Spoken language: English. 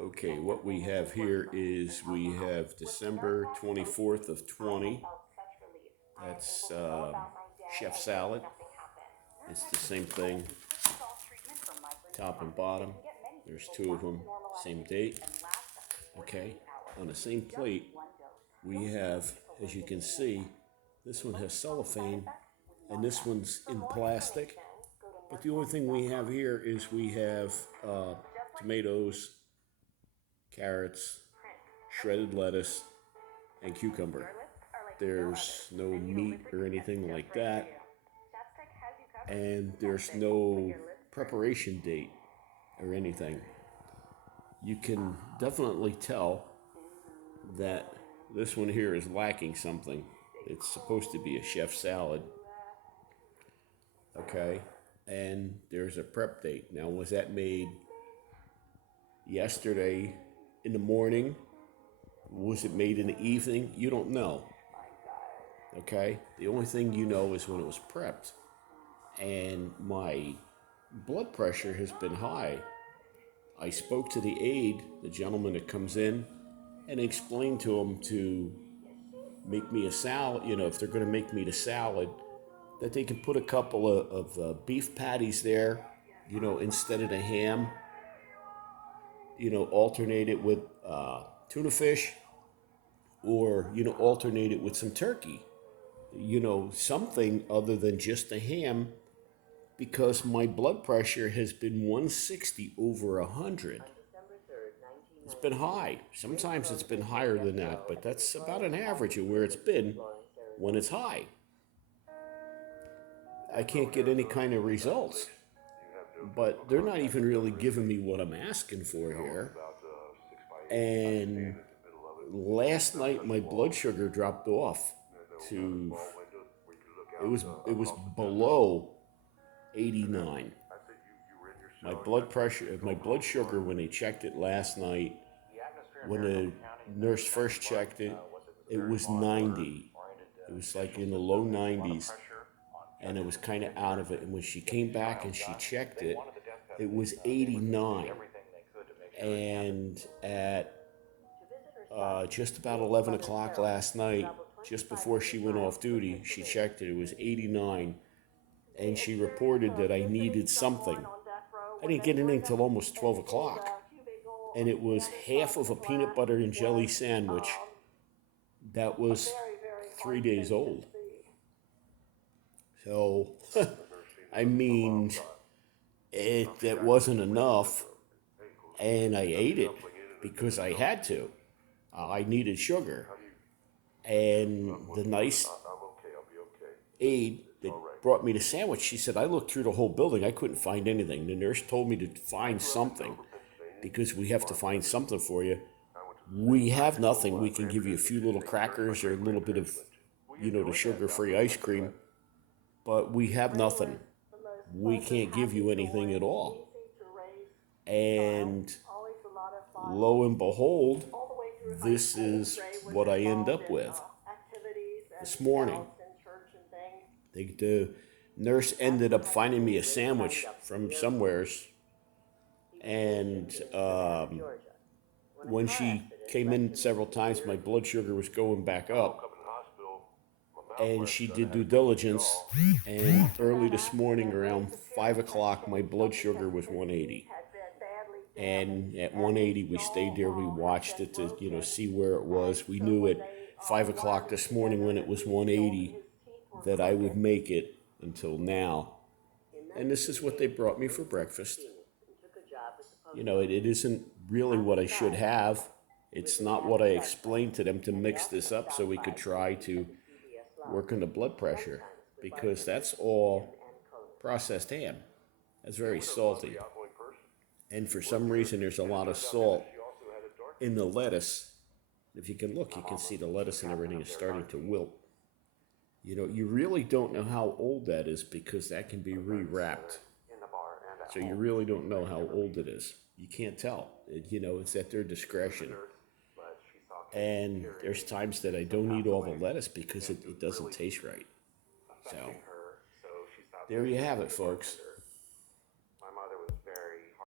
Okay, what we have here is we have December 24th of 20. That's chef salad. It's the same thing, top and bottom. There's two of them, same date. Okay, on the same plate, we have, as you can see, this one has cellophane and this one's in plastic. But the only thing we have here is we have tomatoes, carrots, shredded lettuce, and cucumber. There's no meat or anything like that, and there's no preparation date or anything. You can definitely tell that this one here is lacking something. It's supposed to be a chef salad, okay? And there's a prep date. Now, was that made yesterday in the morning? Was it made in the evening? You don't know. Okay? The only thing you know is when it was prepped. And my blood pressure has been high. I spoke to the aide, the gentleman that comes in, and explained to him to make me a salad. You know, if they're going to make me the salad, that they can put a couple of beef patties there, you know, instead of the ham. You know, alternate it with tuna fish, or, you know, alternate it with some turkey. You know, something other than just the ham, because my blood pressure has been 160 over 100. It's been high. Sometimes it's been higher than that, but that's about an average of where it's been when it's high. I can't get any kind of results, but they're not even really giving me what I'm asking for here. And last night my blood sugar dropped off to, it was below 89. My blood sugar when they checked it last night, when the nurse first checked it, it was 90. It was like in the low 90s, and it was kind of out of it. And when she came back and she checked it, it was 89. And at just about 11 o'clock last night, just before she went off duty, she checked it. It was 89. And she reported that I needed something. I didn't get anything till almost 12 o'clock. And it was half of a peanut butter and jelly sandwich that was 3 days old. So, I mean, that wasn't enough. And I ate it because I had to. I needed sugar. And the nice aide that brought me the sandwich, she said, I looked through the whole building. I couldn't find anything. The nurse told me to find something because we have to find something for you. We have nothing. We can give you a few little crackers or a little bit of, you know, the sugar-free ice cream, but we have nothing. We can't give you anything at all. And lo and behold, this is what I end up with this morning. The nurse ended up finding me a sandwich from somewheres, and when she came in several times, my blood sugar was going back up, and she did due diligence, and early this morning around 5 o'clock, my blood sugar was 180. And at 180, we stayed there. We watched it to, you know, see where it was. We knew at 5 o'clock this morning when it was 180 that I would make it until now. And this is what they brought me for breakfast. You know, it isn't really what I should have. It's not what I explained to them to mix this up so we could try to work on the blood pressure, because that's all processed ham. That's very salty. And for some reason, there's a lot of salt in the lettuce. If you can look, you can see the lettuce and everything is starting to wilt. You know, you really don't know how old that is because that can be rewrapped. So you really don't know how old it is. You can't tell. You know, it's at their discretion. And there's times that I don't eat all the lettuce because it doesn't taste right. So there you have it, folks.